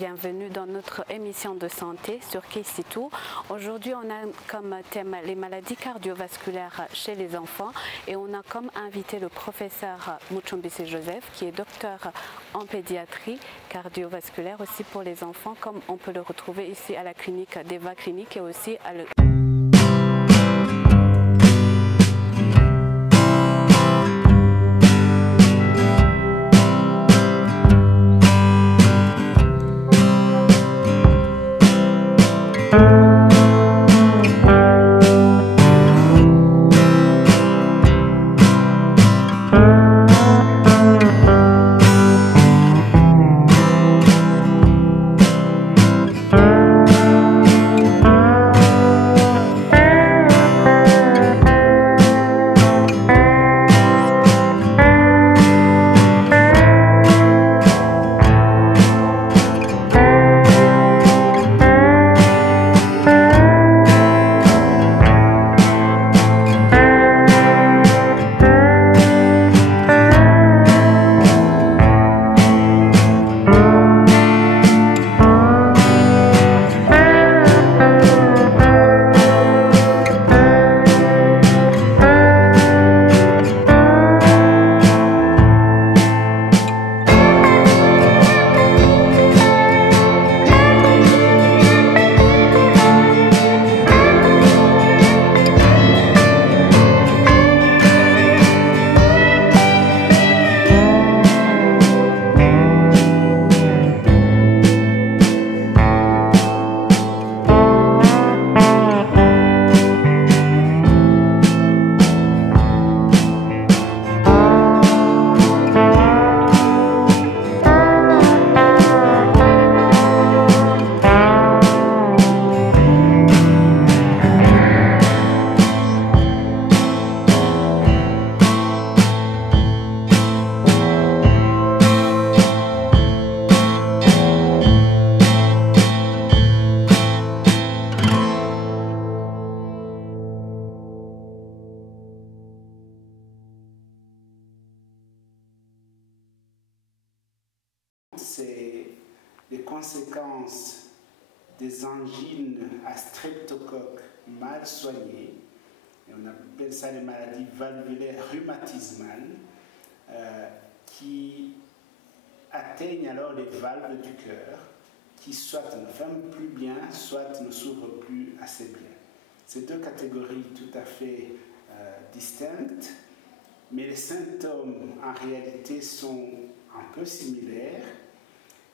bienvenue dans notre émission de santé sur KC2. Aujourd'hui, on a comme thème les maladies cardiovasculaires chez les enfants et on a comme invité le professeur Muchumbisi Joseph qui est docteur en pédiatrie cardiovasculaire aussi pour les enfants, comme on peut le retrouver ici à la clinique d'Eva Clinique et aussi à c'est les conséquences des angines à streptocoque mal soignées, et on appelle ça les maladies valvulaires rhumatismales, qui atteignent alors les valves du cœur, qui soit ne ferment plus bien, soit ne s'ouvrent plus assez bien. Ces deux catégories tout à fait distinctes, mais les symptômes en réalité sont un peu similaires.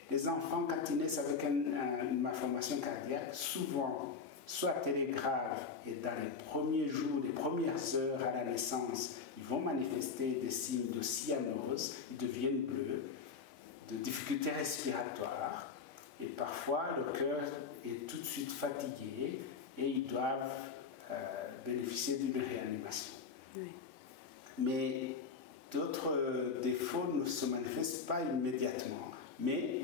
Les enfants, quand ils naissent avec une malformation cardiaque, souvent, soit elle est grave et dans les premiers jours, les premières heures à la naissance, ils vont manifester des signes de cyanose, ils deviennent bleus, de difficultés respiratoires, et parfois le cœur est tout de suite fatigué et ils doivent bénéficier d'une réanimation. Oui. Mais d'autres défauts ne se manifestent pas immédiatement, mais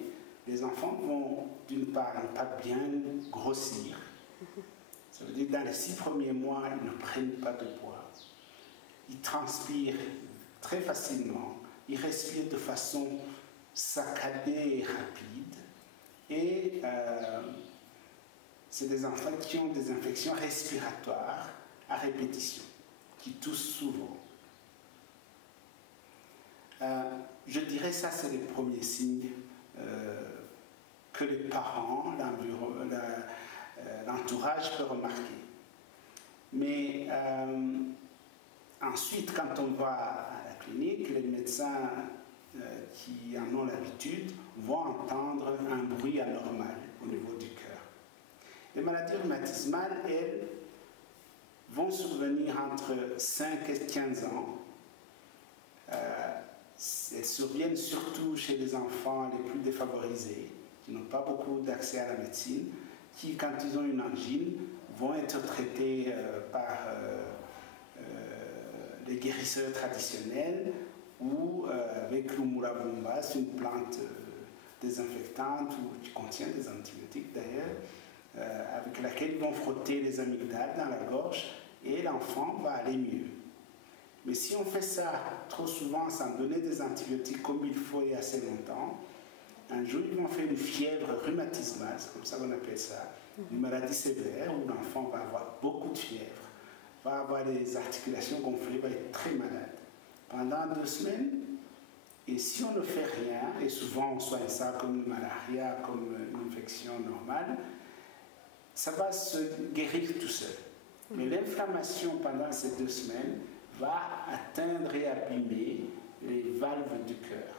les enfants vont d'une part ne pas bien grossir. Ça veut dire que dans les 6 premiers mois, ils ne prennent pas de poids. Ils transpirent très facilement, ils respirent de façon saccadée et rapide. Et c'est des enfants qui ont des infections respiratoires à répétition, qui toussent souvent. Je dirais ça, c'est les premiers signes que les parents, l'entourage peut remarquer. Mais ensuite, quand on va à la clinique, les médecins qui en ont l'habitude vont entendre un bruit anormal au niveau du cœur. Les maladies rhumatismales, elles, vont survenir entre 5 et 15 ans. Elles surviennent surtout chez les enfants les plus défavorisés, qui n'ont pas beaucoup d'accès à la médecine, qui, quand ils ont une angine, vont être traités par les guérisseurs traditionnels ou avec l'umuravumba, c'est une plante désinfectante ou qui contient des antibiotiques d'ailleurs, avec laquelle ils vont frotter les amygdales dans la gorge et l'enfant va aller mieux. Mais si on fait ça trop souvent sans donner des antibiotiques comme il faut et assez longtemps, un jour, ils vont faire une fièvre rhumatismale, c'est comme ça qu'on appelle ça, une maladie sévère où l'enfant va avoir beaucoup de fièvre, va avoir des articulations gonflées, va être très malade. Pendant 2 semaines, et si on ne fait rien, et souvent on soigne ça comme une malaria, comme une infection normale, ça va se guérir tout seul. Mais l'inflammation pendant ces 2 semaines va atteindre et abîmer les valves du cœur.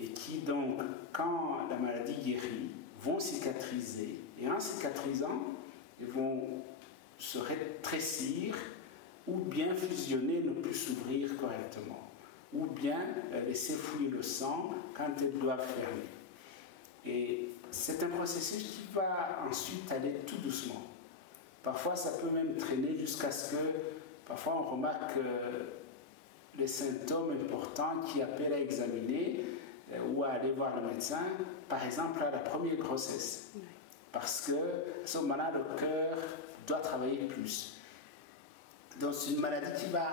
Et qui donc, quand la maladie guérit, vont cicatriser. Et en cicatrisant, ils vont se rétrécir ou bien fusionner, ne plus s'ouvrir correctement. Ou bien laisser fouiller le sang quand elles doivent fermer. Et c'est un processus qui va ensuite aller tout doucement. Parfois, ça peut même traîner jusqu'à ce que, parfois, on remarque les symptômes importants qui appellent à examiner ou à aller voir le médecin, par exemple à la première grossesse. Parce que, à ce moment-là, le cœur doit travailler plus. Donc, c'est une maladie qui va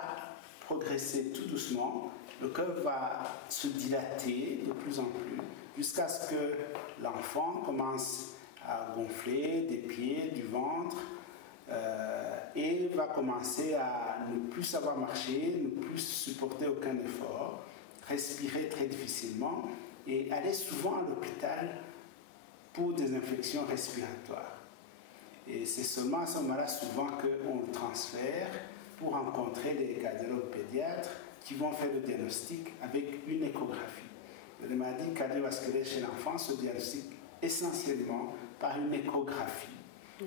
progresser tout doucement. Le cœur va se dilater de plus en plus jusqu'à ce que l'enfant commence à gonfler des pieds, du ventre et va commencer à ne plus savoir marcher, ne plus supporter aucun effort, respirer très difficilement et aller souvent à l'hôpital pour des infections respiratoires. Et c'est seulement à ce moment-là souvent qu'on le transfère pour rencontrer des cardiologues pédiatres qui vont faire le diagnostic avec une échographie. Les maladies cardiovasculaires chez l'enfant se diagnostiquent essentiellement par une échographie,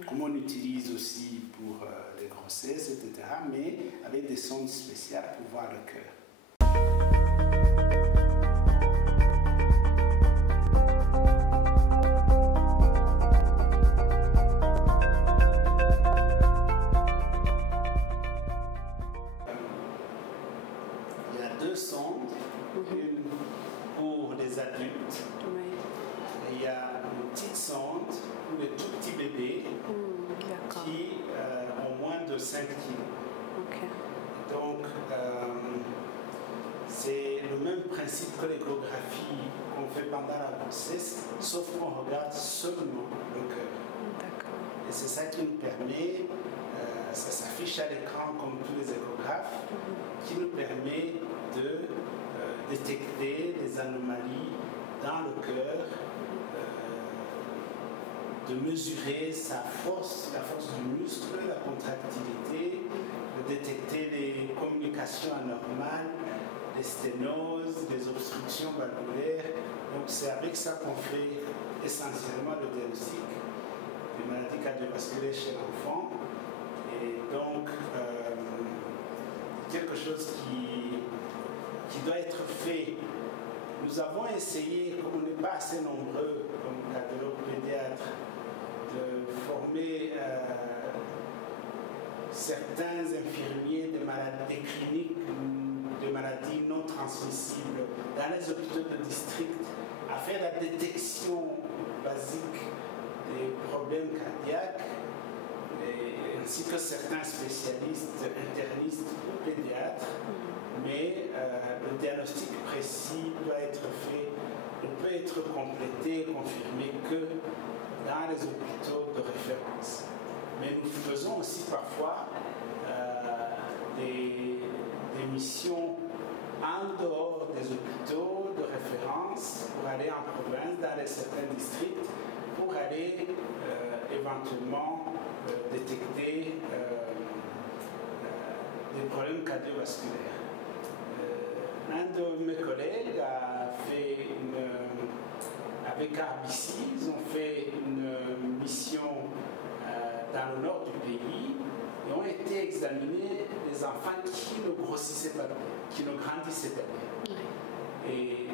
comme on utilise aussi pour les grossesses, etc., mais avec des sondes spéciales pour voir le cœur. Il y a 2 sondes, une pour les adultes, et il y a une petite sonde pour les tout petits bébés qui ont moins de 5 kg. Donc, c'est le même principe que l'échographie qu'on fait pendant la grossesse, sauf qu'on regarde seulement le cœur. Et c'est ça qui nous permet, ça s'affiche à l'écran comme tous les échographes, qui nous permet de détecter des anomalies dans le cœur, de mesurer sa force, la force du muscle, la contractilité, de détecter les communications anormales, les sténoses, les obstructions valvulaires. Donc c'est avec ça qu'on fait essentiellement le diagnostic des maladies cardiovasculaires chez l'enfant. Et donc quelque chose qui doit être fait. Nous avons essayé, comme on n'est pas assez nombreux comme cardiologues pédiatres, de former certains infirmiers de maladies cliniques, de maladies non transmissibles dans les hôpitaux de district, à faire la détection basique des problèmes cardiaques, ainsi que certains spécialistes, internistes ou pédiatres. Mais le diagnostic précis doit être fait, ne peut être complété et confirmé que dans les hôpitaux de référence. Mais nous faisons aussi parfois des missions en dehors des hôpitaux de référence pour aller en province, dans certains districts, pour aller éventuellement détecter des problèmes cardiovasculaires. Un de mes collègues a fait avec RBC, ils ont fait une mission dans le nord du pays et ont été examinés des enfants qui ne grossissaient pas bien, qui ne grandissaient pas bien. Et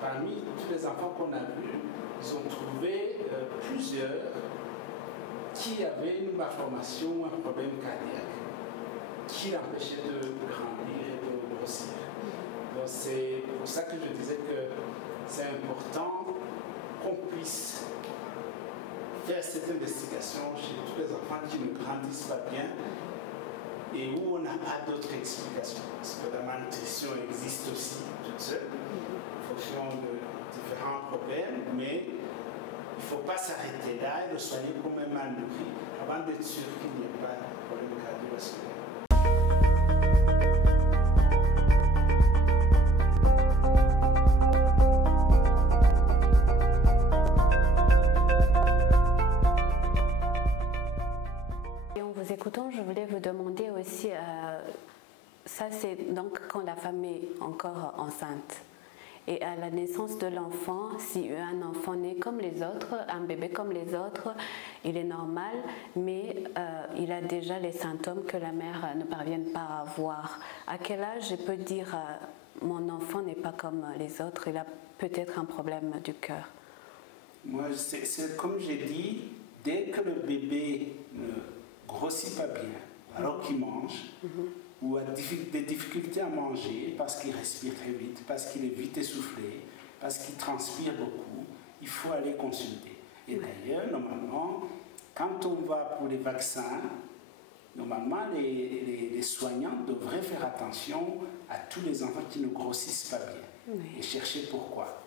parmi tous les enfants qu'on a vus, ils ont trouvé plusieurs qui avaient une malformation ou un problème cardiaque qui l'empêchait de grandir et de grossir. Donc c'est pour ça que je disais que c'est important qu'on puisse faire cette investigation chez tous les enfants qui ne grandissent pas bien et où on n'a pas d'autre explication. Parce que la malnutrition existe aussi toute seule, en fonction de différents grand problème, mais il ne faut pas s'arrêter là et le soigner comme un mal nourri avant d'être sûr qu'il n'y ait pas de problème cardiovasculaire. Et en vous écoutant, je voulais vous demander aussi, ça c'est donc quand la femme est encore enceinte. Et à la naissance de l'enfant, si un enfant naît comme les autres, un bébé comme les autres, il est normal, mais il a déjà les symptômes que la mère ne parvient pas à voir. À quel âge je peux dire mon enfant n'est pas comme les autres, il a peut-être un problème du cœur? Moi, c'est comme j'ai dit, dès que le bébé ne grossit pas bien, alors qu'il mange, ou a des difficultés à manger parce qu'il respire très vite, parce qu'il est vite essoufflé, parce qu'il transpire beaucoup, il faut aller consulter. Et d'ailleurs, normalement, quand on va pour les vaccins, normalement, les soignants devraient faire attention à tous les enfants qui ne grossissent pas bien et chercher pourquoi.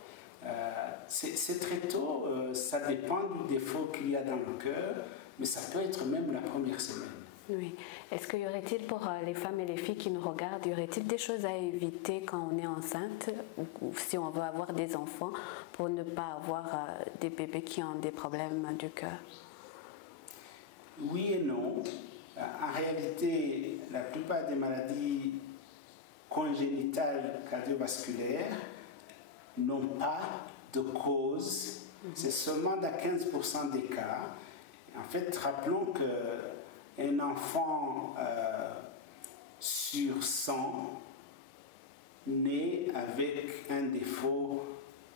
C'est très tôt, ça dépend du défaut qu'il y a dans le cœur, mais ça peut être même la première semaine. Oui. Est-ce qu'il y aurait-il pour les femmes et les filles qui nous regardent, y aurait-il des choses à éviter quand on est enceinte ou si on veut avoir des enfants pour ne pas avoir des bébés qui ont des problèmes du cœur? Oui et non. En réalité, la plupart des maladies congénitales cardiovasculaires n'ont pas de cause. C'est seulement dans 15% des cas. En fait, rappelons qu'un enfant sur 100 naît avec un défaut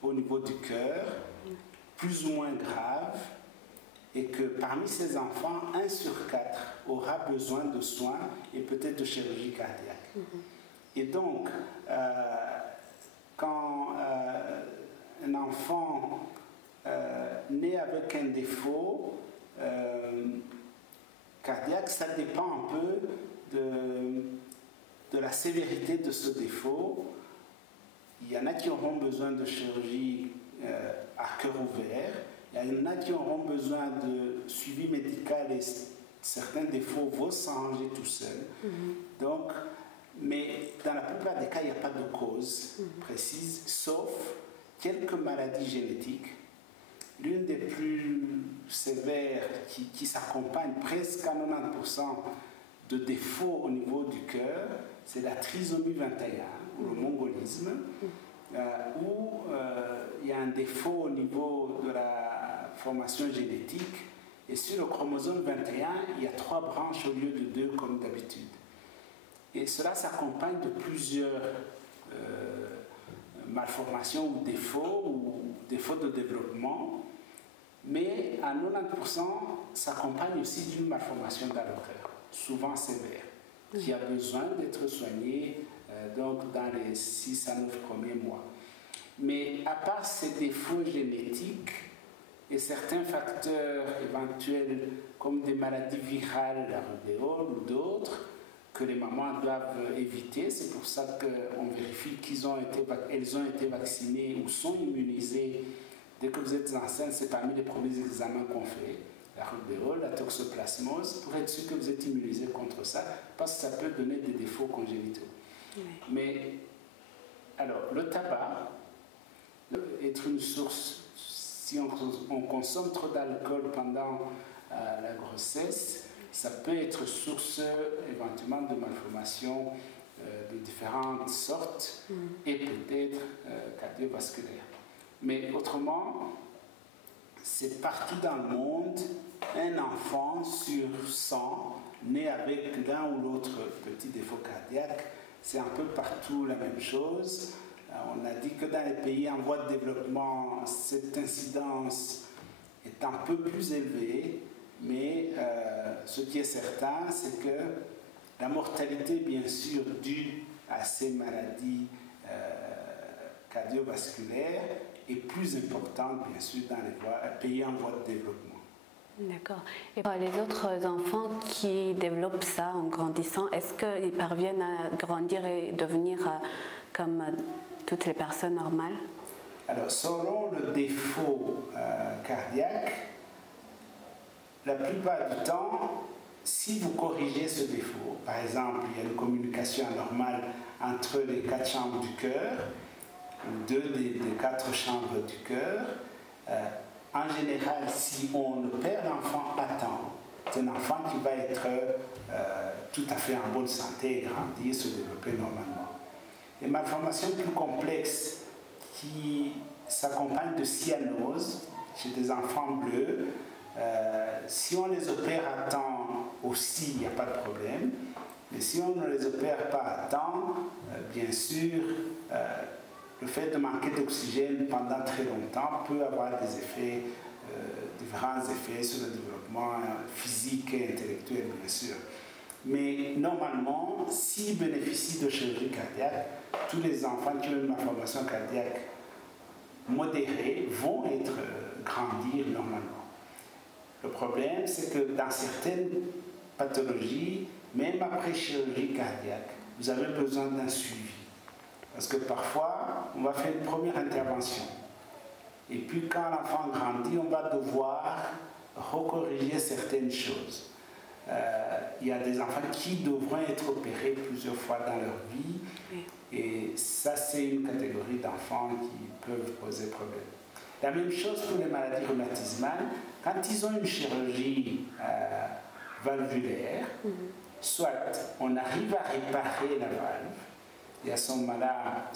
au niveau du cœur, plus ou moins grave, et que parmi ces enfants, 1 sur 4 aura besoin de soins et peut-être de chirurgie cardiaque. Et donc, quand un enfant naît avec un défaut cardiaque, ça dépend un peu de la sévérité de ce défaut. Il y en a qui auront besoin de chirurgie à cœur ouvert, il y en a qui auront besoin de suivi médical et certains défauts vont s'arranger tout seuls. Donc, mais dans la plupart des cas, il n'y a pas de cause précise, sauf quelques maladies génétiques. L'une des plus sévères qui s'accompagne presque à 90% de défauts au niveau du cœur, c'est la trisomie 21, ou le mongolisme, où il y a un défaut au niveau de la formation génétique. Et sur le chromosome 21, il y a 3 branches au lieu de 2 comme d'habitude. Et cela s'accompagne de plusieurs malformations ou défauts de développement. Mais à 90%, s'accompagne aussi d'une malformation dans le cœur, souvent sévère, qui a besoin d'être soignée donc dans les 6 à 9 premiers mois. Mais à part ces défauts génétiques et certains facteurs éventuels comme des maladies virales, la rubéole ou d'autres, que les mamans doivent éviter, c'est pour ça qu'on vérifie qu'elles ont été vaccinées ou sont immunisées. Dès que vous êtes enceinte, c'est parmi les premiers examens qu'on fait. La rubéole, la toxoplasmose, pour être sûr que vous êtes immunisé contre ça, parce que ça peut donner des défauts congénitaux. Mais, alors, le tabac, être une source, si on consomme trop d'alcool pendant la grossesse, ça peut être source éventuellement de malformations de différentes sortes et peut-être cardiovasculaires. Mais autrement, c'est partout dans le monde, un enfant sur 100 né avec l'un ou l'autre petit défaut cardiaque. C'est un peu partout la même chose. On a dit que dans les pays en voie de développement, cette incidence est un peu plus élevée, mais ce qui est certain, c'est que la mortalité, bien sûr, due à ces maladies cardiovasculaires, est plus importante, bien sûr, dans les pays en voie de développement. D'accord. Et pour les autres enfants qui développent ça en grandissant, est-ce qu'ils parviennent à grandir et devenir comme toutes les personnes normales? Alors, selon le défaut cardiaque, la plupart du temps, si vous corrigez ce défaut, par exemple, il y a une communication anormale entre les 4 chambres du cœur, ou 2 des 4 chambres du cœur, en général, si on opère l'enfant à temps, c'est un enfant qui va être tout à fait en bonne santé, grandir, se développer normalement. Les malformations plus complexes qui s'accompagnent de cyanose chez des enfants bleus, si on les opère à temps aussi, il n'y a pas de problème. Mais si on ne les opère pas à temps, bien sûr, le fait de manquer d'oxygène pendant très longtemps peut avoir des effets, différents effets sur le développement physique et intellectuel, bien sûr. Mais normalement, s'ils bénéficient de chirurgie cardiaque, tous les enfants qui ont une malformation cardiaque modérée vont grandir normalement. Le problème, c'est que dans certaines pathologies, même après chirurgie cardiaque, vous avez besoin d'un suivi. Parce que parfois, on va faire une première intervention. Et puis quand l'enfant grandit, on va devoir recorriger certaines choses. Il y a des enfants qui devront être opérés plusieurs fois dans leur vie. Et ça, c'est une catégorie d'enfants qui peuvent poser problème. La même chose pour les maladies rhumatismales. Quand ils ont une chirurgie valvulaire, soit on arrive à réparer la valve, et à ce moment-là,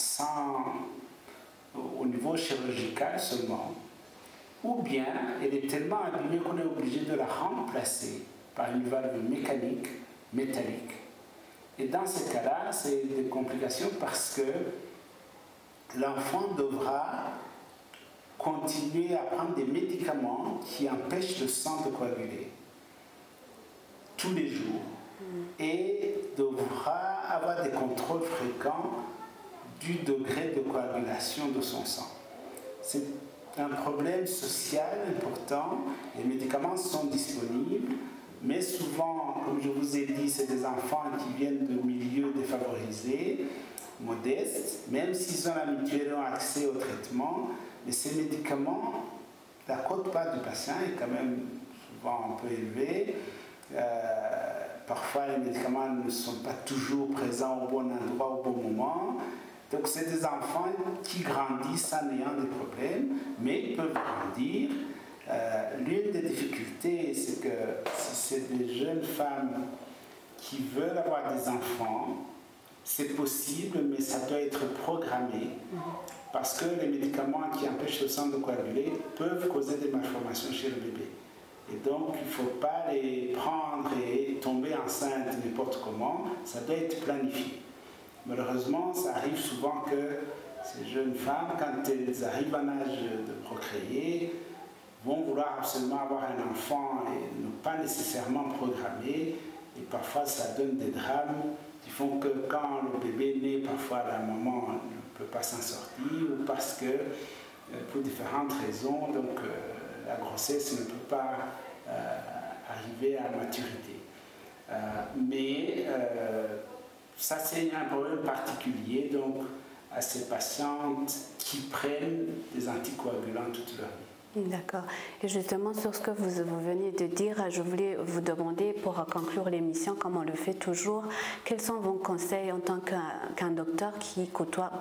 au niveau chirurgical seulement, ou bien elle est tellement abîmée qu'on est obligé de la remplacer par une valve mécanique, métallique. Et dans ce cas-là, c'est des complications parce que l'enfant devra continuer à prendre des médicaments qui empêchent le sang de coaguler tous les jours et devra avoir des contrôles fréquents du degré de coagulation de son sang. C'est un problème social important. Les médicaments sont disponibles, mais souvent, comme je vous ai dit, c'est des enfants qui viennent de milieux défavorisés, modestes, même s'ils ont la mutuelle, ont accès au traitement, mais ces médicaments, la cote-part du patient est quand même souvent un peu élevée. Parfois, les médicaments ne sont pas toujours présents au bon endroit, au bon moment. Donc, c'est des enfants qui grandissent en ayant des problèmes, mais ils peuvent grandir. L'une des difficultés, c'est que si c'est des jeunes femmes qui veulent avoir des enfants, c'est possible, mais ça doit être programmé. Parce que les médicaments qui empêchent le sang de coaguler peuvent causer des malformations chez le bébé. Et donc, il ne faut pas les prendre et tomber enceinte n'importe comment, ça doit être planifié. Malheureusement, ça arrive souvent que ces jeunes femmes, quand elles arrivent en âge de procréer, vont vouloir absolument avoir un enfant et ne pas nécessairement programmer. Et parfois, ça donne des drames qui font que quand le bébé naît, parfois la maman ne peut pas s'en sortir ou parce que, pour différentes raisons, donc la grossesse ne peut pas arriver à maturité. Mais ça, c'est un problème particulier donc, à ces patientes qui prennent des anticoagulants toute leur vie. D'accord. Et justement, sur ce que vous venez de dire, je voulais vous demander, pour conclure l'émission, comme on le fait toujours, quels sont vos conseils en tant qu'un docteur qui côtoie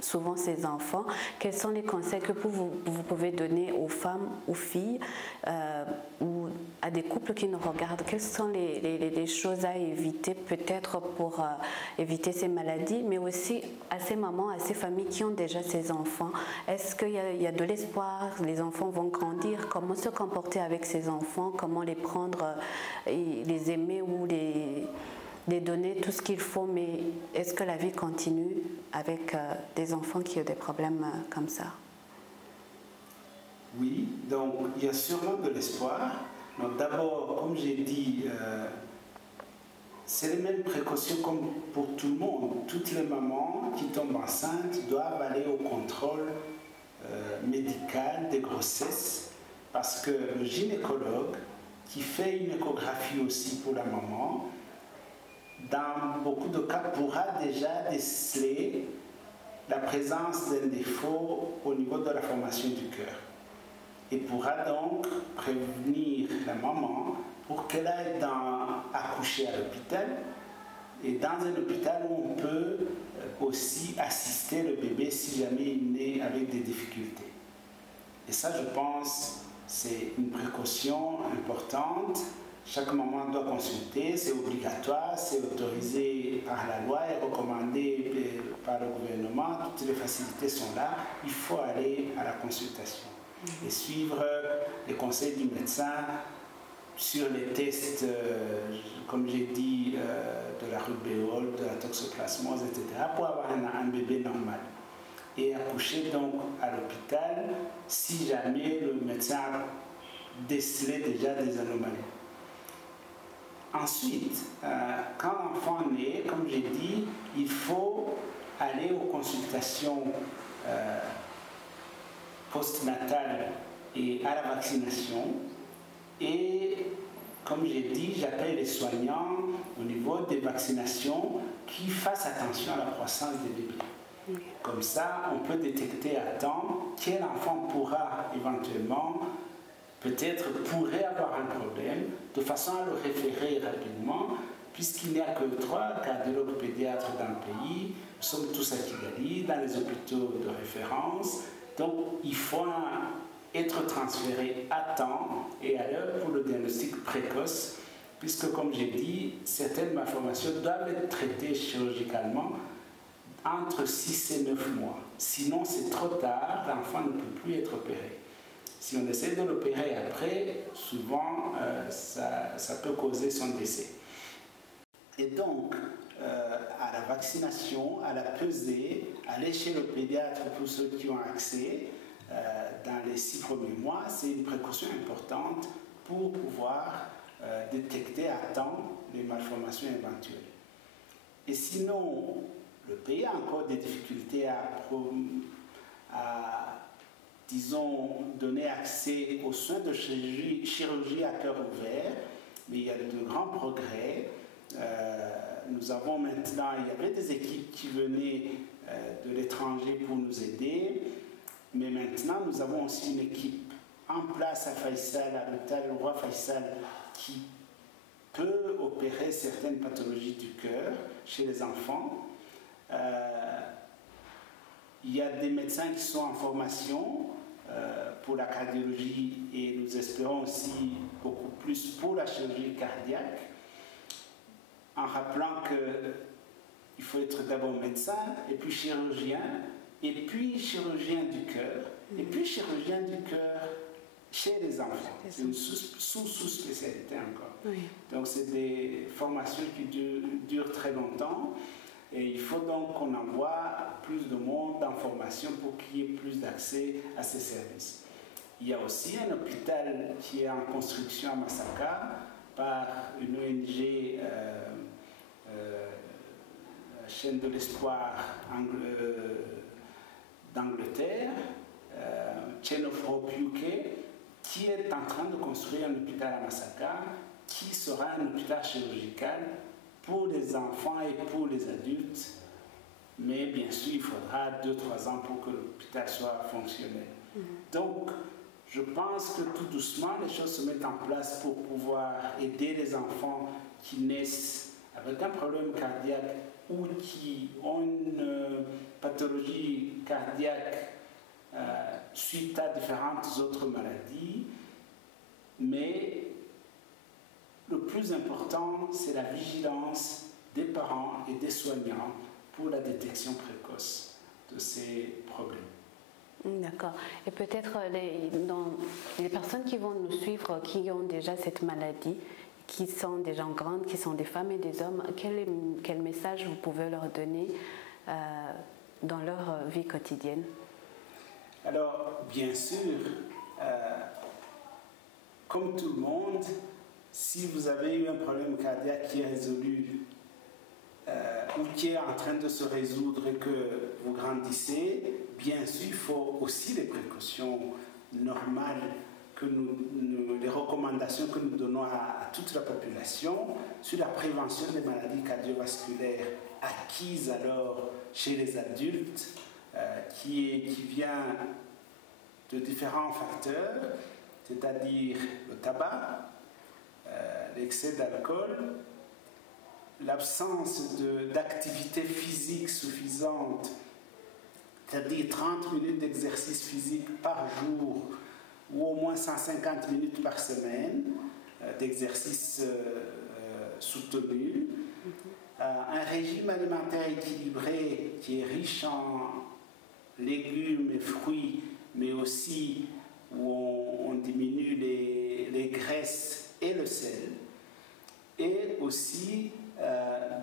souvent ces enfants? Quels sont les conseils que vous pouvez donner aux femmes, aux filles ou à des couples qui nous regardent? Quelles sont les choses à éviter peut-être pour éviter ces maladies, mais aussi à ces mamans, à ces familles qui ont déjà ces enfants? Est-ce qu'il y a de l'espoir? Les enfants vont grandir? Comment se comporter avec ces enfants? Comment les prendre, les aimer ou les donner tout ce qu'il faut, mais est-ce que la vie continue avec des enfants qui ont des problèmes comme ça? Oui, donc il y a sûrement de l'espoir. Donc d'abord, comme j'ai dit, c'est les mêmes précautions comme pour tout le monde. Toutes les mamans qui tombent enceintes doivent aller au contrôle médical des grossesses parce que le gynécologue qui fait une échographie aussi pour la maman, dans beaucoup de cas, pourra déjà déceler la présence d'un défaut au niveau de la formation du cœur et pourra donc prévenir la maman pour qu'elle aille accoucher à l'hôpital et dans un hôpital où on peut aussi assister le bébé si jamais il naît avec des difficultés. Et ça, je pense, c'est une précaution importante. Chaque maman doit consulter, c'est obligatoire, c'est autorisé par la loi et recommandé par le gouvernement. Toutes les facilités sont là. Il faut aller à la consultation et suivre les conseils du médecin sur les tests, comme j'ai dit, de la rubéole, de la toxoplasmose, etc., pour avoir un bébé normal. Et accoucher donc à l'hôpital si jamais le médecin a décelé déjà des anomalies. Ensuite, quand l'enfant naît, comme j'ai dit, il faut aller aux consultations postnatales et à la vaccination. Et comme j'ai dit, j'appelle les soignants au niveau des vaccinations qui fassent attention à la croissance des bébés. Comme ça, on peut détecter à temps quel enfant pourra éventuellement, peut-être pourrait avoir un problème, de façon à le référer rapidement, puisqu'il n'y a que 3 cardiologues pédiatres dans le pays, nous sommes tous à Kigali, dans les hôpitaux de référence, donc il faut être transféré à temps et à l'heure pour le diagnostic précoce, puisque comme j'ai dit, certaines malformations doivent être traitées chirurgicalement entre 6 et 9 mois. Sinon, c'est trop tard, l'enfant ne peut plus être opéré. Si on essaie de l'opérer après, souvent, ça peut causer son décès. Et donc, à la vaccination, à la pesée, aller chez le pédiatre pour ceux qui ont accès, dans les 6 premiers mois, c'est une précaution importante pour pouvoir détecter à temps les malformations éventuelles. Et sinon, le pays a encore des difficultés à disons, donner accès aux soins de chirurgie à cœur ouvert, mais il y a de grands progrès. Nous avons maintenant, il y avait des équipes qui venaient de l'étranger pour nous aider, mais maintenant nous avons aussi une équipe en place à Faisal, à l'hôpital Roi Faisal, qui peut opérer certaines pathologies du cœur chez les enfants. Il y a des médecins qui sont en formation pour la cardiologie et nous espérons aussi beaucoup plus pour la chirurgie cardiaque, en rappelant qu'il faut être d'abord médecin et puis chirurgien chirurgien du cœur et puis chirurgien du cœur chez les enfants. C'est une sous-spécialité encore. Oui. Donc c'est des formations qui durent très longtemps. Et il faut donc qu'on envoie plus de monde en formation pour qu'il y ait plus d'accès à ces services. Il y a aussi un hôpital qui est en construction à Masaka par une ONG, Chaîne de l'Espoir d'Angleterre, Chain of Hope UK, qui est en train de construire un hôpital à Masaka qui sera un hôpital chirurgical pour les enfants et pour les adultes, mais bien sûr, il faudra 2-3 ans pour que l'hôpital soit fonctionnel. Donc, je pense que tout doucement, les choses se mettent en place pour pouvoir aider les enfants qui naissent avec un problème cardiaque ou qui ont une pathologie cardiaque suite à différentes autres maladies, mais le plus important, c'est la vigilance des parents et des soignants pour la détection précoce de ces problèmes. D'accord. Et peut-être les personnes qui vont nous suivre, qui ont déjà cette maladie, qui sont des gens grandes, qui sont des femmes et des hommes, quel message vous pouvez leur donner dans leur vie quotidienne? Alors, bien sûr, comme tout le monde, si vous avez eu un problème cardiaque qui est résolu ou qui est en train de se résoudre et que vous grandissez, bien sûr, il faut aussi les précautions normales, les recommandations que nous donnons à toute la population sur la prévention des maladies cardiovasculaires acquises alors chez les adultes, qui vient de différents facteurs, c'est-à-dire le tabac, l'excès d'alcool, l'absence d'activité physique suffisante, c'est-à-dire 30 minutes d'exercice physique par jour ou au moins 150 minutes par semaine d'exercice soutenu, un régime alimentaire équilibré qui est riche en légumes et fruits, mais aussi où on diminue les graisses et le sel, et aussi,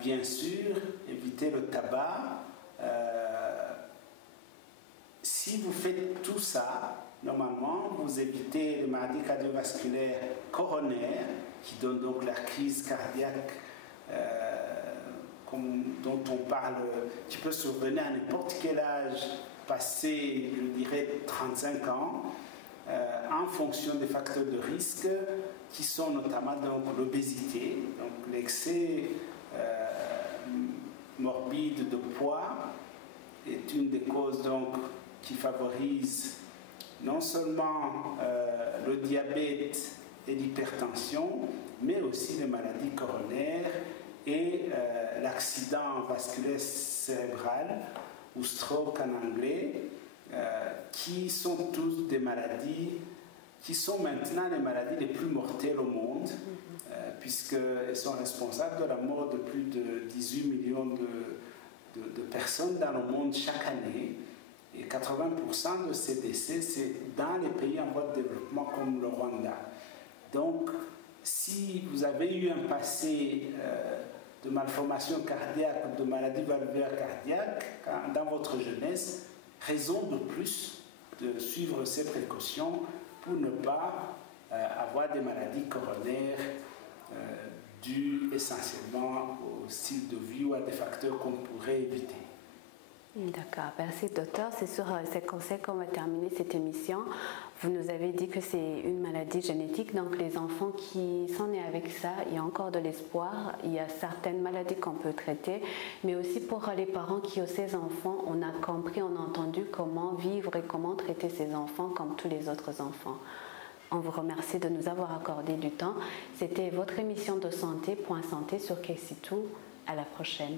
bien sûr, éviter le tabac. Si vous faites tout ça, normalement, vous évitez les maladies cardiovasculaires coronaires, qui donnent donc la crise cardiaque dont on parle, qui peut survenir à n'importe quel âge, passé, je dirais, 35 ans, en fonction des facteurs de risque, qui sont notamment l'obésité, donc l'excès morbide de poids est une des causes donc, qui favorise non seulement le diabète et l'hypertension, mais aussi les maladies coronaires et l'accident vasculaire cérébral, ou stroke en anglais, qui sont tous des maladies qui sont maintenant les maladies les plus mortelles au monde, puisqu'elles sont responsables de la mort de plus de 18 millions de personnes dans le monde chaque année. Et 80% de ces décès, c'est dans les pays en voie de développement comme le Rwanda. Donc, si vous avez eu un passé de malformation cardiaque, de maladie valvulaire cardiaque dans votre jeunesse, raison de plus de suivre ces précautions pour ne pas avoir des maladies coronaires dues essentiellement au style de vie ou à des facteurs qu'on pourrait éviter. D'accord, merci docteur. C'est sur ces conseils qu'on va terminer cette émission. Vous nous avez dit que c'est une maladie génétique, donc les enfants qui sont nés avec ça, il y a encore de l'espoir. Il y a certaines maladies qu'on peut traiter, mais aussi pour les parents qui ont ces enfants, on a compris, on a entendu comment vivre et comment traiter ces enfants comme tous les autres enfants. On vous remercie de nous avoir accordé du temps. C'était votre émission de santé, Point Santé sur KC2. À la prochaine.